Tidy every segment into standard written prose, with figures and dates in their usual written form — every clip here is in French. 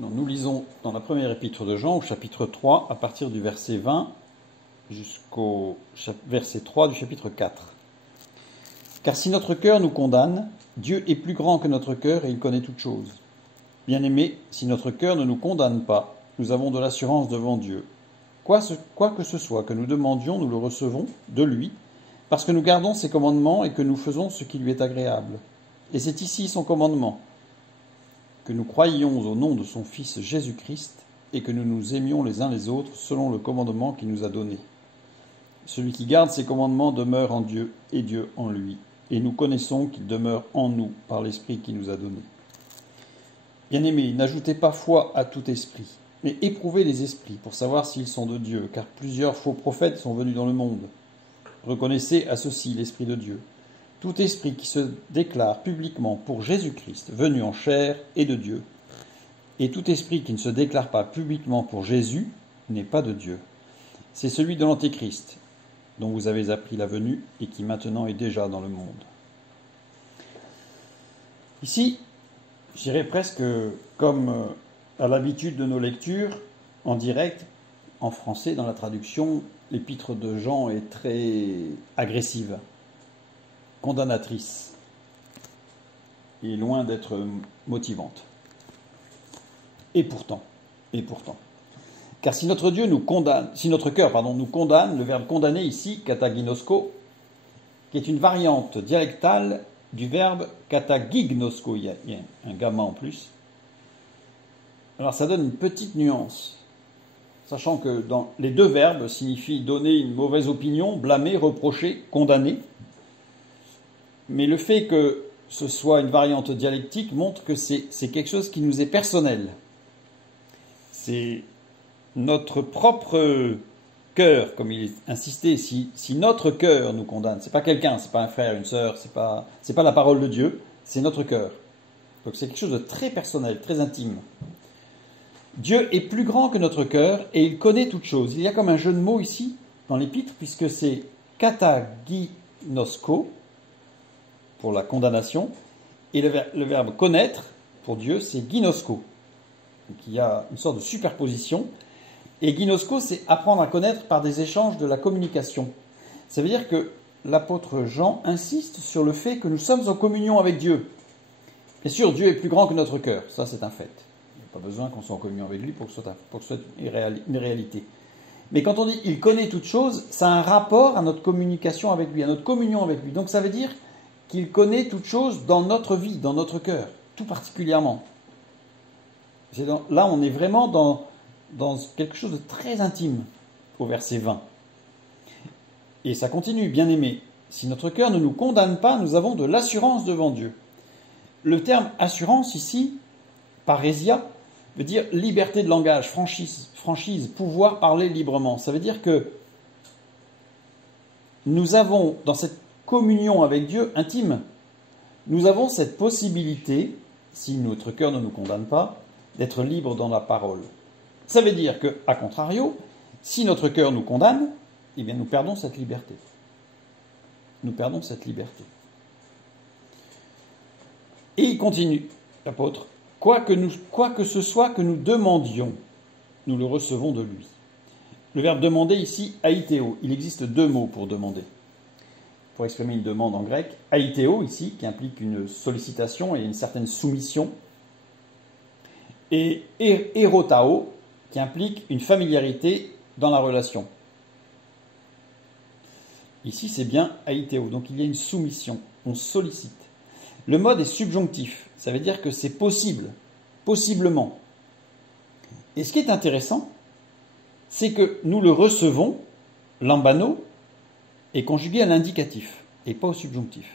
Donc, nous lisons dans la première épître de Jean, au chapitre 3, à partir du verset 20 jusqu'au verset 3 du chapitre 4. Car si notre cœur nous condamne, Dieu est plus grand que notre cœur et il connaît toutes choses. Bien-aimés, si notre cœur ne nous condamne pas, nous avons de l'assurance devant Dieu. Quoi que ce soit que nous demandions, nous le recevons de lui, parce que nous gardons ses commandements et que nous faisons ce qui lui est agréable. Et c'est ici son commandement, que nous croyions au nom de son Fils Jésus-Christ et que nous nous aimions les uns les autres selon le commandement qu'il nous a donné. Celui qui garde ses commandements demeure en Dieu et Dieu en lui. Et nous connaissons qu'il demeure en nous par l'Esprit qu'il nous a donné. Bien-aimés, n'ajoutez pas foi à tout esprit, mais éprouvez les esprits pour savoir s'ils sont de Dieu, car plusieurs faux prophètes sont venus dans le monde. Reconnaissez à ceux-ci l'Esprit de Dieu. Tout esprit qui se déclare publiquement pour Jésus-Christ, venu en chair, est de Dieu. Et tout esprit qui ne se déclare pas publiquement pour Jésus n'est pas de Dieu. C'est celui de l'Antéchrist, dont vous avez appris la venue et qui maintenant est déjà dans le monde. Ici, je dirais presque comme à l'habitude de nos lectures, en direct, en français, dans la traduction, l'épître de Jean est très agressive, condamnatrice, et loin d'être motivante. Et pourtant, car si notre Dieu nous condamne, si notre cœur, nous condamne, le verbe condamner ici, kataginosko, qui est une variante dialectale du verbe katagignosko, il y a un gamma en plus. Alors ça donne une petite nuance, sachant que dans les deux verbes signifient donner une mauvaise opinion, blâmer, reprocher, condamner. Mais le fait que ce soit une variante dialectique montre que c'est quelque chose qui nous est personnel. C'est notre propre cœur, comme il est insisté, si notre cœur nous condamne, c'est pas quelqu'un, c'est pas un frère, une sœur, c'est pas la parole de Dieu, c'est notre cœur. Donc c'est quelque chose de très personnel, très intime. Dieu est plus grand que notre cœur et il connaît toutes choses. Il y a comme un jeu de mots ici dans l'épître, puisque c'est kataginosko pour la condamnation et le verbe connaître pour Dieu c'est ginosko. Donc il y a une sorte de superposition. Et ginosko, c'est apprendre à connaître par des échanges de la communication. Ça veut dire que l'apôtre Jean insiste sur le fait que nous sommes en communion avec Dieu. Bien sûr, Dieu est plus grand que notre cœur, ça c'est un fait. Il n'y a pas besoin qu'on soit en communion avec lui pour que ce soit une réalité. Mais quand on dit « il connaît toutes choses », ça a un rapport à notre communication avec lui, à notre communion avec lui. Donc ça veut dire qu'il connaît toutes choses dans notre vie, dans notre cœur, tout particulièrement. Là, on est vraiment dans quelque chose de très intime, au verset 20. Et ça continue, bien-aimés. Si notre cœur ne nous condamne pas, nous avons de l'assurance devant Dieu. Le terme assurance ici, parésia, veut dire liberté de langage, franchise, pouvoir parler librement. Ça veut dire que nous avons, dans cette communion avec Dieu intime, nous avons cette possibilité, si notre cœur ne nous condamne pas, d'être libre dans la parole. Ça veut dire que, à contrario, si notre cœur nous condamne, eh bien nous perdons cette liberté. Nous perdons cette liberté. Et il continue, l'apôtre, quoi que ce soit que nous demandions, nous le recevons de lui. Le verbe demander ici, aiteo, il existe deux mots pour demander. Pour exprimer une demande en grec, aiteo ici, qui implique une sollicitation et une certaine soumission, et erotao, qui implique une familiarité dans la relation. Ici, c'est bien aiteo, donc il y a une soumission, on sollicite. Le mode est subjonctif, ça veut dire que c'est possible, possiblement. Et ce qui est intéressant, c'est que nous le recevons, lambano, est conjugué à l'indicatif, et pas au subjonctif.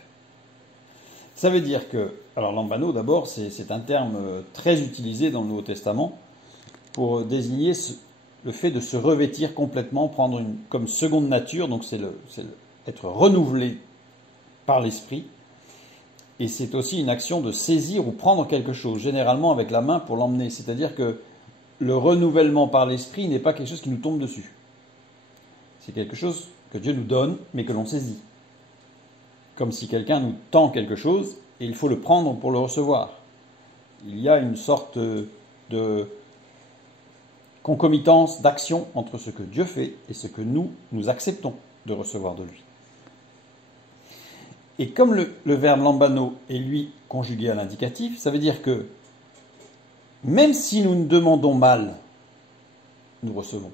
Ça veut dire que, alors lambano d'abord, c'est un terme très utilisé dans le Nouveau Testament, pour désigner le fait de se revêtir complètement, prendre comme seconde nature, donc c'est être renouvelé par l'esprit, et c'est aussi une action de saisir ou prendre quelque chose, généralement avec la main pour l'emmener, c'est-à-dire que le renouvellement par l'esprit n'est pas quelque chose qui nous tombe dessus. C'est quelque chose que Dieu nous donne, mais que l'on saisit. Comme si quelqu'un nous tend quelque chose, et il faut le prendre pour le recevoir. Il y a une sorte de concomitance, d'action entre ce que Dieu fait et ce que nous acceptons de recevoir de lui. Et comme le verbe lambano est lui conjugué à l'indicatif, ça veut dire que même si nous nous demandons mal, nous recevons.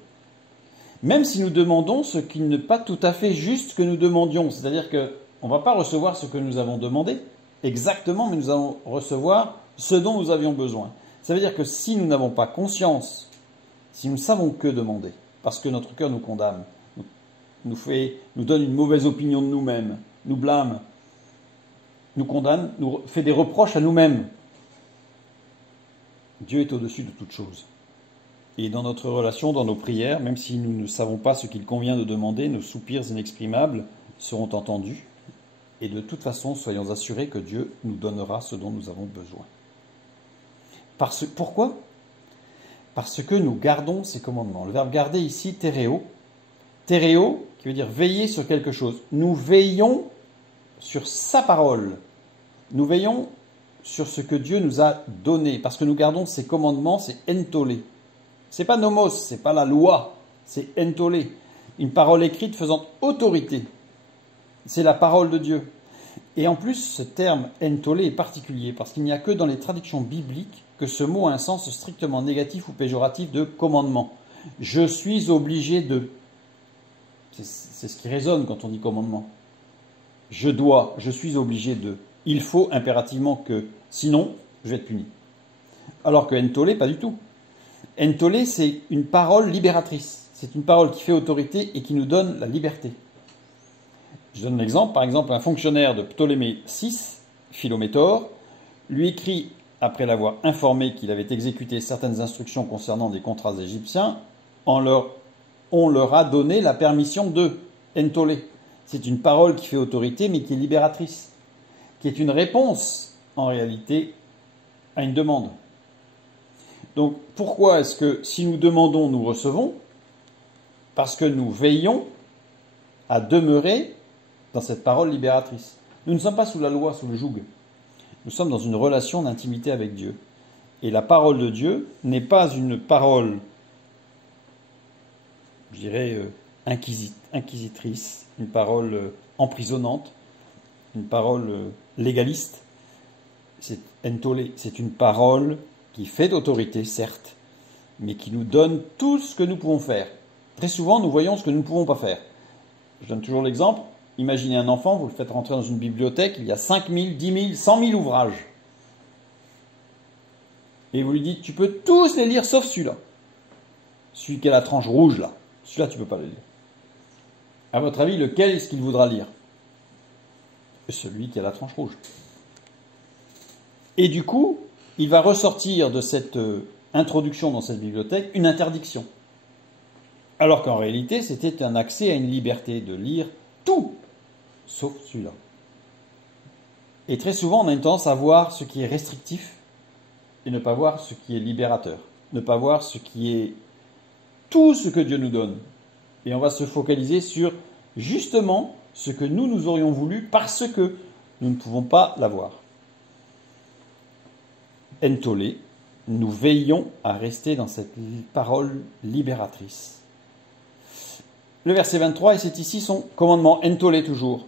Même si nous demandons ce qui n'est pas tout à fait juste que nous demandions, c'est-à-dire qu'on ne va pas recevoir ce que nous avons demandé exactement, mais nous allons recevoir ce dont nous avions besoin. Ça veut dire que si nous n'avons pas conscience, si nous ne savons que demander, parce que notre cœur nous condamne, nous donne une mauvaise opinion de nous-mêmes, nous blâme, nous condamne, nous fait des reproches à nous-mêmes, Dieu est au-dessus de toute chose. Et dans notre relation, dans nos prières, même si nous ne savons pas ce qu'il convient de demander, nos soupirs inexprimables seront entendus. Et de toute façon, soyons assurés que Dieu nous donnera ce dont nous avons besoin. Pourquoi ? Parce que nous gardons ses commandements. Le verbe garder ici, tereo. Tereo, qui veut dire veiller sur quelque chose. Nous veillons sur sa parole. Nous veillons sur ce que Dieu nous a donné. Parce que nous gardons ses commandements, c'est entolé. C'est pas nomos, c'est pas la loi, c'est entolé. Une parole écrite faisant autorité. C'est la parole de Dieu. Et en plus, ce terme entolé est particulier parce qu'il n'y a que dans les traductions bibliques que ce mot a un sens strictement négatif ou péjoratif de commandement. Je suis obligé de. C'est ce qui résonne quand on dit commandement. Je dois, je suis obligé de. Il faut impérativement que, sinon, je vais être puni. Alors que entolé, pas du tout. Entolé, c'est une parole libératrice. C'est une parole qui fait autorité et qui nous donne la liberté. Je donne un exemple. Par exemple, un fonctionnaire de Ptolémée VI, Philométor, lui écrit, après l'avoir informé qu'il avait exécuté certaines instructions concernant des contrats égyptiens, on leur a donné la permission de entolé. C'est une parole qui fait autorité, mais qui est libératrice, qui est une réponse, en réalité, à une demande. Donc, pourquoi est-ce que si nous demandons, nous recevons ? Parce que nous veillons à demeurer dans cette parole libératrice. Nous ne sommes pas sous la loi, sous le joug. Nous sommes dans une relation d'intimité avec Dieu. Et la parole de Dieu n'est pas une parole, je dirais, inquisitrice, une parole emprisonnante, une parole légaliste. C'est entolé, c'est une parole qui fait autorité, certes, mais qui nous donne tout ce que nous pouvons faire. Très souvent, nous voyons ce que nous ne pouvons pas faire. Je donne toujours l'exemple. Imaginez un enfant, vous le faites rentrer dans une bibliothèque, il y a 5 000, 10 000, 100 000 ouvrages. Et vous lui dites, tu peux tous les lire sauf celui-là. Celui qui a la tranche rouge, là. Celui-là, tu ne peux pas le lire. À votre avis, lequel est-ce qu'il voudra lire ? Celui qui a la tranche rouge. Et du coup, il va ressortir de cette introduction dans cette bibliothèque une interdiction. Alors qu'en réalité, c'était un accès à une liberté de lire tout, sauf celui-là. Et très souvent, on a une tendance à voir ce qui est restrictif et ne pas voir ce qui est libérateur. Ne pas voir ce qui est tout ce que Dieu nous donne. Et on va se focaliser sur justement ce que nous aurions voulu parce que nous ne pouvons pas l'avoir. Entolé, nous veillons à rester dans cette parole libératrice. Le verset 23, et c'est ici son commandement, entolé toujours,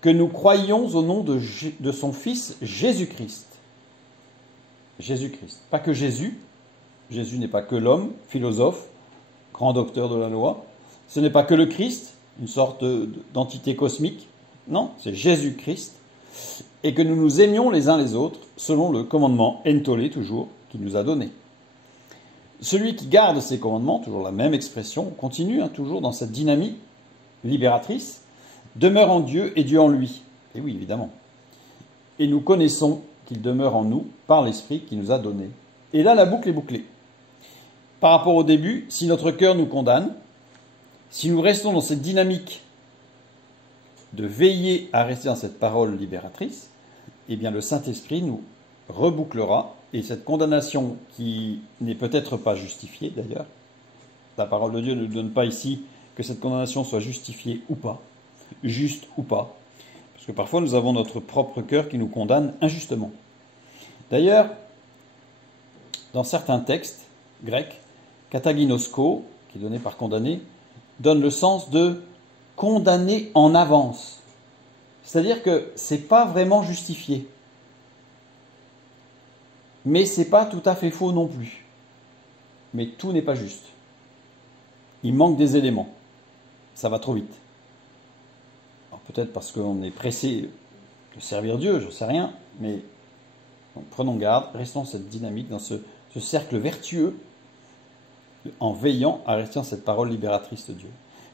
que nous croyions au nom de son Fils Jésus-Christ. Jésus-Christ. Pas que Jésus. Jésus n'est pas que l'homme, philosophe, grand docteur de la loi. Ce n'est pas que le Christ, une sorte d'entité cosmique. Non, c'est Jésus-Christ. Et que nous nous aimions les uns les autres, selon le commandement entolé toujours, qu'il nous a donné. Celui qui garde ses commandements, toujours la même expression, on continue toujours dans cette dynamique libératrice, demeure en Dieu et Dieu en lui. Et oui, évidemment. Et nous connaissons qu'il demeure en nous par l'Esprit qu'il nous a donné. Et là, la boucle est bouclée. Par rapport au début, si notre cœur nous condamne, si nous restons dans cette dynamique de veiller à rester dans cette parole libératrice, eh bien le Saint-Esprit nous rebouclera, et cette condamnation qui n'est peut-être pas justifiée d'ailleurs, la parole de Dieu ne nous donne pas ici que cette condamnation soit justifiée ou pas, juste ou pas, parce que parfois nous avons notre propre cœur qui nous condamne injustement. D'ailleurs, dans certains textes grecs, kataginosko, qui est donné par condamné, donne le sens de condamné en avance. C'est-à-dire que ce n'est pas vraiment justifié. Mais ce n'est pas tout à fait faux non plus. Mais tout n'est pas juste. Il manque des éléments. Ça va trop vite. Alors peut-être parce qu'on est pressé de servir Dieu, je ne sais rien, mais donc, prenons garde, restons dans cette dynamique, dans ce cercle vertueux, en veillant à rester dans cette parole libératrice de Dieu.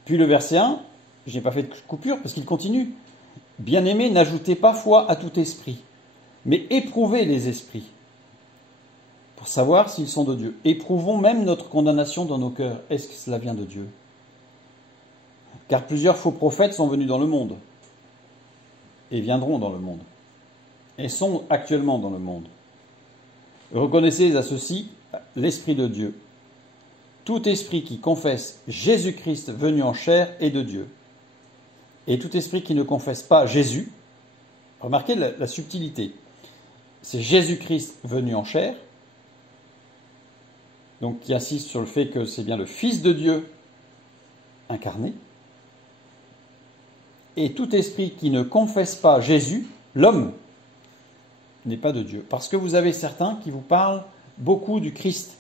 Puis le verset 1, je n'ai pas fait de coupure parce qu'il continue. Bien-aimés, n'ajoutez pas foi à tout esprit, mais éprouvez les esprits, pour savoir s'ils sont de Dieu. Éprouvons même notre condamnation dans nos cœurs. Est-ce que cela vient de Dieu? Car plusieurs faux prophètes sont venus dans le monde, et viendront dans le monde, et sont actuellement dans le monde. Reconnaissez à ceci l'Esprit de Dieu. Tout esprit qui confesse Jésus-Christ venu en chair est de Dieu. Et tout esprit qui ne confesse pas Jésus, remarquez la subtilité, c'est Jésus-Christ venu en chair, donc qui insiste sur le fait que c'est bien le Fils de Dieu incarné, et tout esprit qui ne confesse pas Jésus, l'homme, n'est pas de Dieu. Parce que vous avez certains qui vous parlent beaucoup du Christ,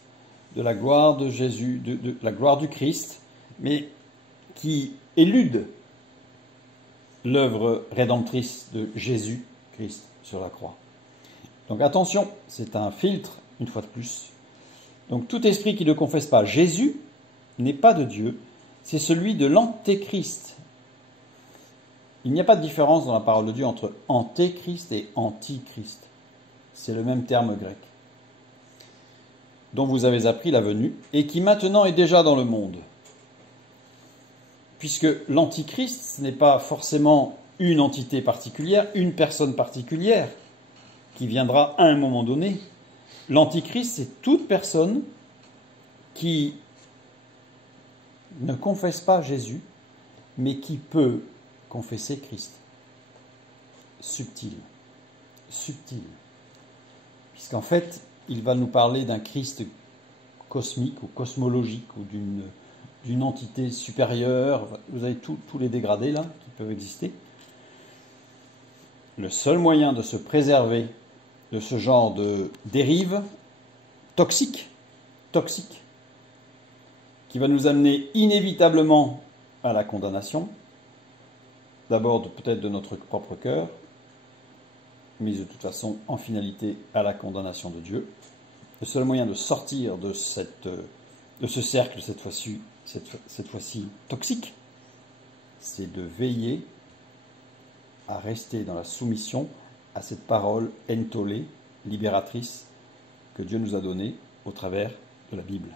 de la gloire de Jésus, de la gloire du Christ, mais qui éludent l'œuvre rédemptrice de Jésus-Christ sur la croix. Donc attention, c'est un filtre, une fois de plus. Donc tout esprit qui ne confesse pas Jésus n'est pas de Dieu, c'est celui de l'antéchrist. Il n'y a pas de différence dans la parole de Dieu entre antéchrist et antichrist. C'est le même terme grec, dont vous avez appris la venue, et qui maintenant est déjà dans le monde. Puisque l'antichrist, ce n'est pas forcément une entité particulière, une personne particulière, qui viendra à un moment donné. L'antichrist, c'est toute personne qui ne confesse pas Jésus, mais qui peut confesser Christ. Subtil. Subtil. Puisqu'en fait, il va nous parler d'un Christ cosmique ou cosmologique ou d'une entité supérieure. Vous avez tous les dégradés là qui peuvent exister. Le seul moyen de se préserver de ce genre de dérive toxique, qui va nous amener inévitablement à la condamnation, d'abord peut-être de notre propre cœur, mais de toute façon en finalité à la condamnation de Dieu. Le seul moyen de sortir de ce cercle cette fois-ci toxique, c'est de veiller à rester dans la soumission à cette parole entolée, libératrice, que Dieu nous a donnée au travers de la Bible.